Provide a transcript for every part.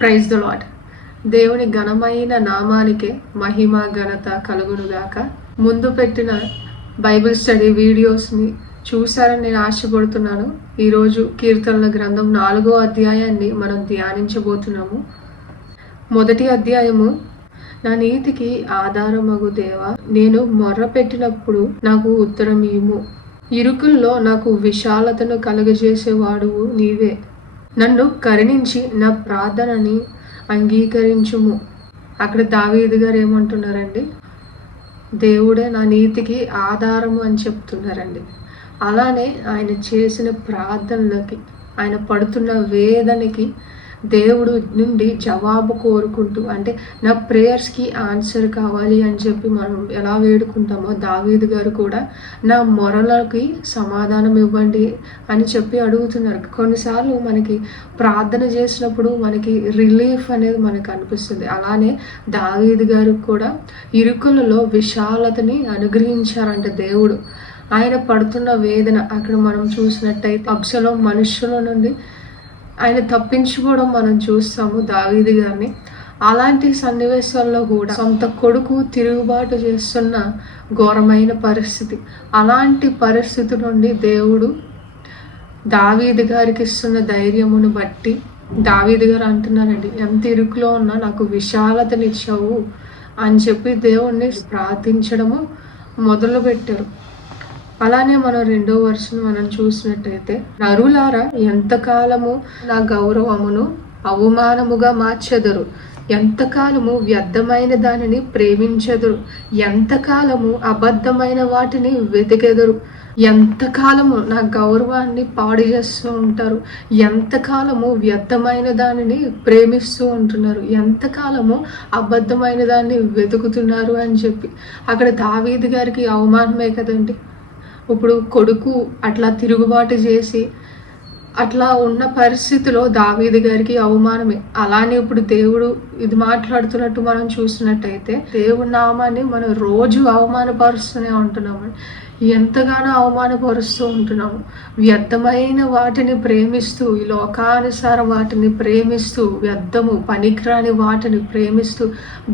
Praise the lord. దేవుని ఘనమైన నామానికే మహిమ ఘనత కలుగునుగాక. ముందు పెట్టిన బైబిల్ స్టడీ వీడియోస్ని చూసారని నేను ఆశపడుతున్నాను. ఈరోజు కీర్తనల గ్రంథం 4వ అధ్యాయాన్ని మనం ధ్యానించబోతున్నాము. మొదటి అధ్యాయము, నా నీతికి ఆధారమగు దేవా, నేను మొర్ర పెట్టినప్పుడు నాకు ఉత్తరం ఇయ్యుము. ఇరుకుల్లో నాకు విశాలతను కలుగజేసేవాడువు నీవే. నన్ను కరుణించి నా ప్రార్థనని అంగీకరించుము. అక్కడ దావీదు గారు ఏమంటున్నారండి? దేవుడే నా నీతికి ఆధారము అని చెప్తున్నారండి. అలానే ఆయన చేసిన ప్రార్థనలకి, ఆయన పడుతున్న వేదనకి దేవుడు నుండి జవాబు కోరుకుంటూ, అంటే నా ప్రేయర్స్కి ఆన్సర్ కావాలి అని చెప్పి మనం ఎలా వేడుకుంటామో, దావీదు గారు కూడా నా మొరలకి సమాధానం ఇవ్వండి అని చెప్పి అడుగుతున్నారు. కొన్నిసార్లు మనకి ప్రార్థన చేసినప్పుడు మనకి రిలీఫ్ అనేది మనకు అనిపిస్తుంది. అలానే దావీదు గారు కూడా ఇరుకులలో విశాలతని అనుగ్రహించారంట దేవుడు. ఆయన పడుతున్న వేదన అక్కడ మనం చూసినట్టయితే అబ్షలోము మనుషుల నుండి ఆయన తప్పించుకోవడం మనం చూస్తాము దావీదు గారిని. అలాంటి సన్నివేశాల్లో కూడా సొంత కొడుకు తిరుగుబాటు చేస్తున్న ఘోరమైన పరిస్థితి, అలాంటి పరిస్థితి నుండి దేవుడు దావీదు గారికి ఇస్తున్న ధైర్యమును బట్టి దావీదు గారు అంటున్నారండి, ఎంత ఇరుకులో ఉన్నా నాకు విశాలతనిచ్చావు అని చెప్పి దేవుణ్ణి ప్రార్థించడము మొదలు పెట్టారు. అలానే మనం 2వ వర్షం మనం చూసినట్టయితే, నరులారా ఎంతకాలము నా గౌరవమును అవమానముగా మార్చెదరు, ఎంతకాలము వ్యర్థమైన దానిని ప్రేమించెదరు, ఎంతకాలము అబద్ధమైన వాటిని వెతికెదరు, ఎంతకాలము నా గౌరవాన్ని పాడు చేస్తూ ఉంటారు, ఎంతకాలము వ్యర్థమైన దానిని ప్రేమిస్తూ ఉంటున్నారు, ఎంతకాలము అబద్ధమైన దాన్ని వెతుకుతున్నారు అని చెప్పి అక్కడ దావీదు గారికి అవమానమే కదండి. ఇప్పుడు కొడుకు అట్లా తిరుగుబాటు చేసి అట్లా ఉన్న పరిస్థితిలో దావీదు గారికి అవమానమే. అలానే ఇప్పుడు దేవుడు ఇది మాట్లాడుతున్నట్టు మనం చూసినట్టయితే, దేవుడి నామాన్ని మనం రోజు అవమానపరుస్తూనే ఉంటున్నాము, ఎంతగానో అవమానపరుస్తూ ఉంటున్నాము. వ్యర్థమైన వాటిని ప్రేమిస్తూ, ఈ లోకానుసార వాటిని ప్రేమిస్తూ, వ్యర్థము పనికిరాని వాటిని ప్రేమిస్తూ,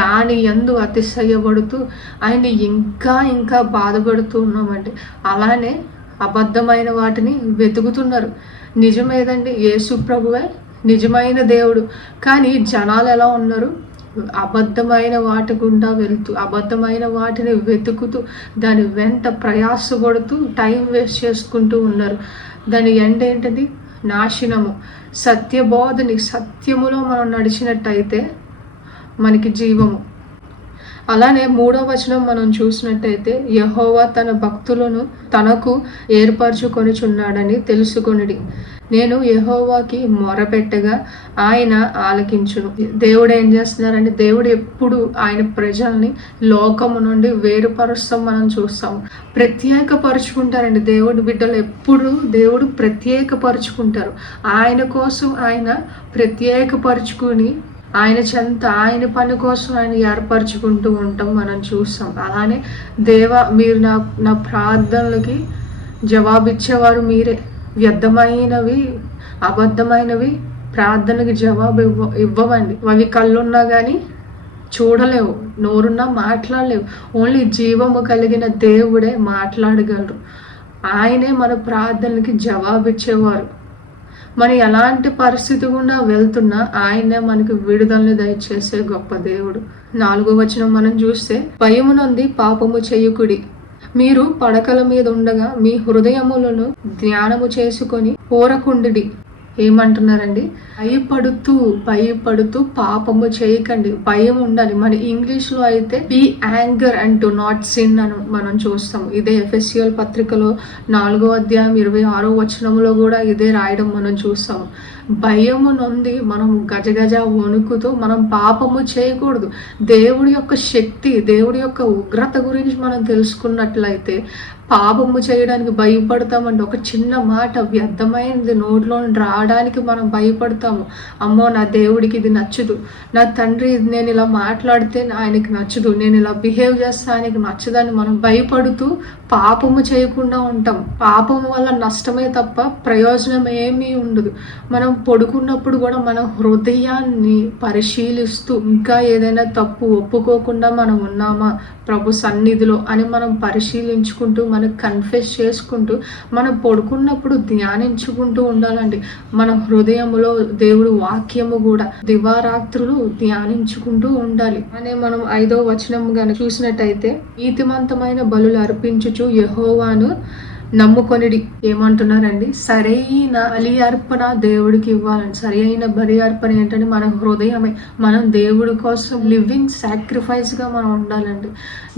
దాని యందు అతిశయపడుతూ ఆయన్ని ఇంకా ఇంకా బాధపడుతూ ఉన్నామండి. అలానే అబద్ధమైన వాటిని వెతుకుతున్నారు. నిజమేదండి, యేసు ప్రభువే నిజమైన దేవుడు, కానీ జనాలు ఎలా ఉన్నారు? అబద్ధమైన వాటి గుండా వెళ్తూ, అబద్ధమైన వాటిని వెతుకుతూ, దాని వెంట ప్రయాసపడుతూ టైం వేస్ట్ చేసుకుంటూ ఉన్నారు. దాని ఎండ్ ఏంటది? నాశనము. సత్యబోధని, సత్యములో మనం నడిచినట్టయితే మనకి జీవము. అలానే 3వ వచనం మనం చూసినట్టయితే, యెహోవా తన భక్తులను తనకు ఏర్పరచుకొనుచున్నాడని తెలుసుకొనిడి. నేను యెహోవాకి మొరపెట్టగా ఆయన ఆలకించును. దేవుడు ఏం చేస్తున్నారంటే, దేవుడు ఎప్పుడు ఆయన ప్రజల్ని లోకము నుండి వేరుపరుస్తాం మనం చూస్తాం, ప్రత్యేకపరుచుకుంటారండి. దేవుడి బిడ్డలు ఎప్పుడు దేవుడు ప్రత్యేకపరుచుకుంటారు. ఆయన కోసం ఆయన ప్రత్యేకపరుచుకుని ఆయన చెంత, ఆయన పని కోసం ఆయన ఏర్పరచుకుంటూ ఉంటాం మనం చూస్తాం. అలానే దేవా, మీరు నా ప్రార్థనలకి జవాబిచ్చేవారు మీరే. వ్యర్థమైనవి, అబద్ధమైనవి ప్రార్థనకి జవాబు ఇవ్వవండి. అవి కళ్ళున్నా కానీ చూడలేవు, నోరున్నా మాట్లాడలేవు. ఓన్లీ జీవము కలిగిన దేవుడే మాట్లాడగలరు. ఆయనే మన ప్రార్థనలకి జవాబిచ్చేవారు. మనం ఎలాంటి పరిస్థితి గుండా వెళ్తున్నా ఆయనే మనకి విడుదలని దయచేసే గొప్ప దేవుడు. 4వ వచనం మనం చూస్తే, భయము నొంది పాపము చెయ్యుకుడి, మీరు పడకల మీద ఉండగా మీ హృదయములను ధ్యానము చేసుకొని ఊరకుండుడి. ఏమంటున్నారండి? భయపడుతూ పాపము చేయకండి. భయం ఉండాలి. మన ఇంగ్లీష్లో అయితే be anger and do not sin అని మనం చూస్తాం. ఇదే ఎఫెసియల్ పత్రికలో 4వ అధ్యాయం 26వ వచనంలో కూడా ఇదే రాయడం మనం చూస్తాము. భయము నొంది మనం గజగజ వణుకుతూ మనం పాపము చేయకూడదు. దేవుడి యొక్క శక్తి, దేవుడి యొక్క ఉగ్రత గురించి మనం తెలుసుకున్నట్లయితే పాపము చేయడానికి భయపడతామండి. ఒక చిన్న మాట వ్యర్థమైనది నోట్లో నుండి రావడానికి మనం భయపడతాము. అమ్మో, నా దేవుడికి ఇది నచ్చదు, నా తండ్రి నేను ఇలా మాట్లాడితే ఆయనకి నచ్చదు, నేను ఇలా బిహేవ్ చేస్తే ఆయనకి నచ్చదని మనం భయపడుతూ పాపము చేయకుండా ఉంటాం. పాపము వల్ల నష్టమే తప్ప ప్రయోజనం ఏమీ ఉండదు. మనం పడుకున్నప్పుడు కూడా మన హృదయాన్ని పరిశీలిస్తూ ఇంకా ఏదైనా తప్పు ఒప్పుకోకుండా మనం ఉన్నామా ప్రభు సన్నిధిలో అని మనం పరిశీలించుకుంటూ మనకు కన్ఫెస్ చేసుకుంటూ మనం పడుకున్నప్పుడు ధ్యానించుకుంటూ ఉండాలండి. మన హృదయంలో దేవుడు వాక్యము కూడా దివారాత్రులు ధ్యానించుకుంటూ ఉండాలి. అనే మనం 5వ వచనం గాని చూసినట్టయితే, నీతిమంతమైన బలులు అర్పించుచు యెహోవాను నమ్ముకొనిడి. ఏమంటున్నారండి? సరైన బలి అర్పణ దేవుడికి ఇవ్వాలండి. సరైన బలి అర్పణ ఏంటంటే మన హృదయమే. మనం దేవుడి కోసం లివింగ్ సాక్రిఫైస్గా మనం ఉండాలండి.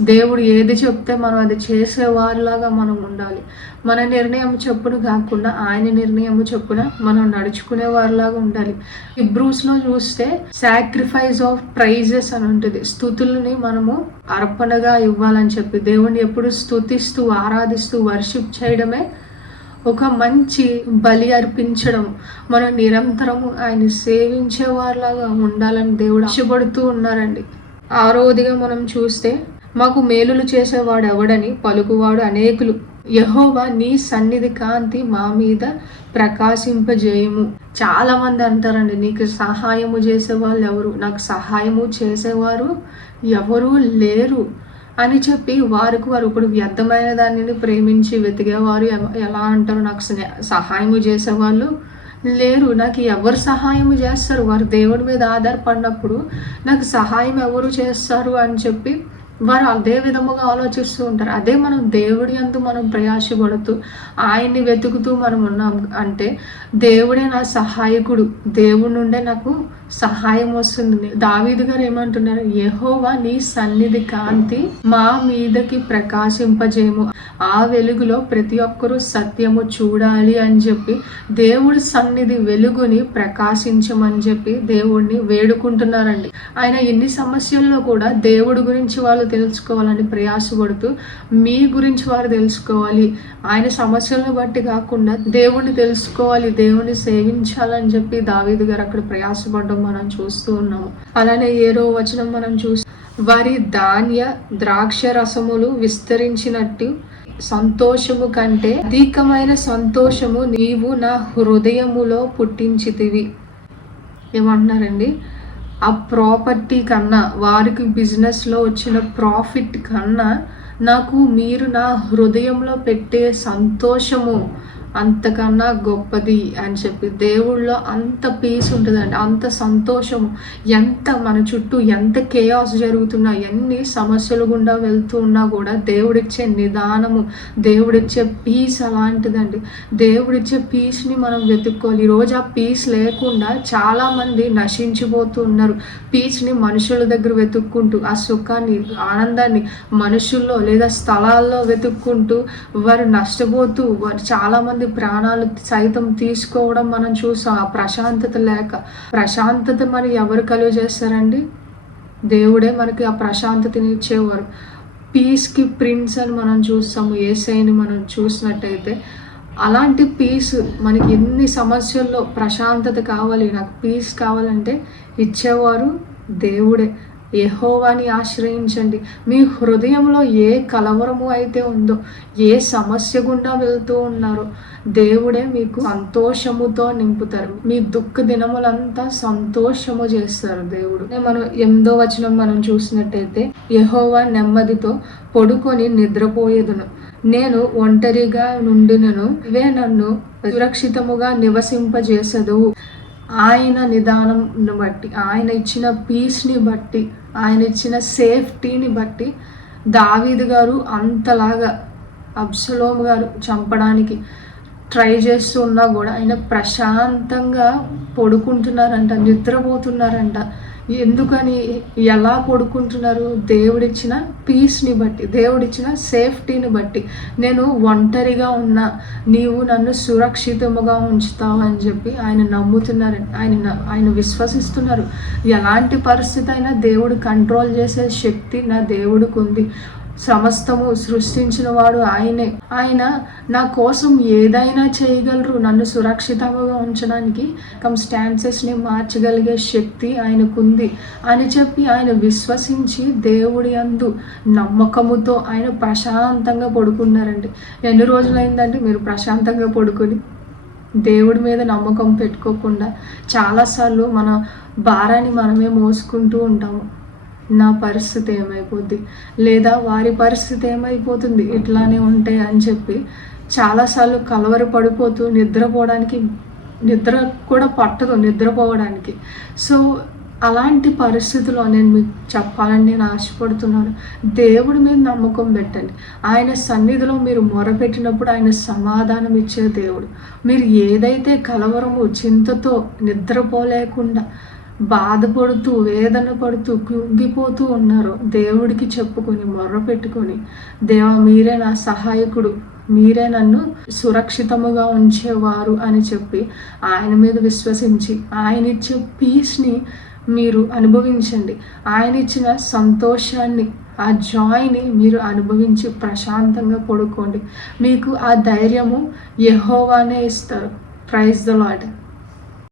దేవుడు ఏది చెప్తే మనం అది చేసేవారిలాగా మనం ఉండాలి. మన నిర్ణయం చొప్పున కాకుండా ఆయన నిర్ణయం చొప్పున మనం నడుచుకునే వారిలాగా ఉండాలి. హిబ్రూస్లో చూస్తే సాక్రిఫైస్ ఆఫ్ ప్రైజెస్ అని ఉంటుంది. స్తుతుల్ని మనము అర్పణగా ఇవ్వాలని చెప్పి దేవుణ్ణి ఎప్పుడు స్తుతిస్తూ ఆరాధిస్తూ వర్షిప్ చేయడమే ఒక మంచి బలి అర్పించడం. మనం నిరంతరము ఆయన సేవించే వారిలాగా ఉండాలని దేవుడు ఆశపడుతూ ఉన్నారండి. 6వదిగా మనం చూస్తే, మాకు మేలులు చేసేవాడు ఎవడని పలుకువాడు అనేకులు. యెహోవా నీ సన్నిధి కాంతి మా మీద ప్రకాశింపజేయము. చాలా మంది అంటారండి, నీకు సహాయము చేసేవాళ్ళు ఎవరు, నాకు సహాయము చేసేవారు ఎవరు లేరు అని చెప్పి వారికి వారు ఇప్పుడు వ్యర్థమైన దానిని ప్రేమించి వెతికేవారు ఎలా అంటారు, నాకు సహాయము చేసేవాళ్ళు లేరు, నాకు ఎవరు సహాయం చేస్తారు, వారు దేవుడి మీద ఆధారపడినప్పుడు నాకు సహాయం ఎవరు చేస్తారు అని చెప్పి వారు అదే విధముగా ఆలోచిస్తూ ఉంటారు. అదే మనం దేవుడి యందు మనం ప్రయాసపడుతూ ఆయన్ని వెతుకుతూ మనం ఉన్నాం అంటే దేవుడే నా సహాయకుడు, దేవుడి నుండే నాకు సహాయం వస్తుంది. దావీదు గారు ఏమంటున్నారు? యెహోవా నీ సన్నిధి కాంతి మా మీదకి ప్రకాశింపజేయము. ఆ వెలుగులో ప్రతి ఒక్కరూ సత్యము చూడాలి అని చెప్పి దేవుడి సన్నిధి వెలుగుని ప్రకాశించమని చెప్పి దేవుడిని వేడుకుంటున్నారండి. ఆయన ఎన్ని సమస్యల్లో కూడా దేవుడి గురించి వాళ్ళు తెలుసుకోవాలని ప్రయాసపడుతూ మీ గురించి వారు తెలుసుకోవాలి, ఆయన సమస్యలను బట్టి కాకుండా దేవుణ్ణి తెలుసుకోవాలి, దేవుణ్ణి సేవించాలని చెప్పి దావీదు గారు అక్కడ ప్రయాసపడడం మనం చూస్తూ ఉన్నాము. అలానే 7వ వచనం మనం చూస్తే, వారి ధాన్య ద్రాక్ష రసములు విస్తరించినట్టు సంతోషము కంటే అధికమైన సంతోషము నీవు నా హృదయములో పుట్టించితివి. ఏమంటున్నారండి? ఆ ప్రాపర్టీ కన్నా, వారికి బిజినెస్లో వచ్చిన ప్రాఫిట్ కన్నా నాకు మీరు నా హృదయంలో పెట్టే సంతోషము అంతకన్నా గొప్పది అని చెప్పి దేవుళ్ళో అంత పీస్ ఉంటుందండి, అంత సంతోషము. ఎంత మన చుట్టూ ఎంత కేయాస్ జరుగుతున్నా, ఎన్ని సమస్యలు గుండా వెళ్తూ ఉన్నా కూడా దేవుడిచ్చే నిదానము, దేవుడిచ్చే పీస్ అలాంటిదండి. దేవుడిచ్చే పీస్ని మనం వెతుక్కోవాలి. ఈరోజు ఆ పీస్ లేకుండా చాలామంది నశించిపోతూ ఉన్నారు. పీస్ని మనుషుల దగ్గర వెతుక్కుంటూ, ఆ సుఖాన్ని ఆనందాన్ని మనుషుల్లో లేదా స్థలాల్లో వెతుక్కుంటూ వారు నష్టపోతూ, వారు చాలామంది ప్రాణాలు సైతం తీసుకోవడం మనం చూసాం. ఆ ప్రశాంతత లేక. ప్రశాంతత మరి ఎవరు కలుగ చేస్తారండి? దేవుడే మనకి ఆ ప్రశాంతతని ఇచ్చేవారు. పీస్కి ప్రిన్స్ అని మనం చూస్తాము. యేసయ్యని మనం చూసినట్టయితే అలాంటి పీస్ మనకి ఎన్ని సమస్యల్లో ప్రశాంతత కావాలి, నాకు పీస్ కావాలంటే ఇచ్చేవారు దేవుడే. యెహోవాని ఆశ్రయించండి. మీ హృదయంలో ఏ కలవరము అయితే ఉందో, ఏ సమస్య గుండా వెళ్తూ ఉన్నారో దేవుడే మీకు సంతోషముతో నింపుతారు. మీ దుఃఖ దినములంతా సంతోషము చేస్తారు దేవుడు. మనం 8వ వచనం మనం చూసినట్టయితే, యెహోవా నెమ్మదితో పడుకొని నిద్రపోయేదును, నేను ఒంటరిగా నుండినను, ఇవే నన్ను సురక్షితముగా నివసింపజేసదువు. ఆయన నిదానంను బట్టి, ఆయన ఇచ్చిన పీస్ని బట్టి, ఆయన ఇచ్చిన సేఫ్టీని బట్టి దావీదు గారు అంతలాగా అబ్షలోము గారు చంపడానికి ట్రై చేస్తూ ఉన్నా కూడా ఆయన ప్రశాంతంగా పడుకుంటున్నారంట, నిద్రపోతున్నారంట. ఎందుకని, ఎలా పడుకుంటున్నారు? దేవుడిచ్చిన పీస్ని బట్టి, దేవుడిచ్చిన సేఫ్టీని బట్టి. నేను ఒంటరిగా ఉన్నా, నీవు నన్ను సురక్షితముగా ఉంచుతావు అని చెప్పి ఆయన నమ్ముతున్నారు, ఆయన విశ్వసిస్తున్నారు. ఎలాంటి పరిస్థితి అయినా దేవుడు కంట్రోల్ చేసే శక్తి నా దేవుడికి ఉంది. సమస్తము సృష్టించిన వాడు ఆయనే. ఆయన నా కోసం ఏదైనా చేయగలరు. నన్ను సురక్షితంగా ఉంచడానికి కంస్టాన్సెస్ని మార్చగలిగే శక్తి ఆయనకుంది అని చెప్పి ఆయన విశ్వసించి దేవుడి యందు నమ్మకముతో ఆయన ప్రశాంతంగా పడుకున్నారండి. ఎన్ని రోజులైందంటే మీరు ప్రశాంతంగా పడుకొని దేవుడి మీద నమ్మకం పెట్టుకోకుండా చాలాసార్లు మన భారాన్ని మనమే మోసుకుంటూ ఉంటాము. నా పరిస్థితి ఏమైపోద్ది, లేదా వారి పరిస్థితి ఏమైపోతుంది ఇట్లానే ఉంటే అని చెప్పి చాలాసార్లు కలవరపడిపోతూ నిద్ర కూడా పట్టదు నిద్రపోవడానికి. సో అలాంటి పరిస్థితుల్లో నేను మీకు చెప్పాలని నేను ఆశపడుతున్నాను. దేవుడి మీద నమ్మకం పెట్టండి. ఆయన సన్నిధిలో మీరు మొరపెట్టినప్పుడు ఆయన సమాధానం ఇచ్చే దేవుడు. మీరు ఏదైతే కలవరము చింతతో నిద్రపోలేకుండా బాధపడుతూ వేదన పడుతూ కృంగిపోతూ ఉన్నారో దేవుడికి చెప్పుకొని మొర్రపెట్టుకొని, దేవా మీరే నా సహాయకుడు, మీరే నన్ను సురక్షితముగా ఉంచేవారు అని చెప్పి ఆయన మీద విశ్వసించి ఆయన ఇచ్చే పీస్ని మీరు అనుభవించండి. ఆయన ఇచ్చిన సంతోషాన్ని, ఆ జాయ్ని మీరు అనుభవించి ప్రశాంతంగా పడుకోండి. మీకు ఆ ధైర్యము యెహోవానే ఇస్తారు. Praise the lord.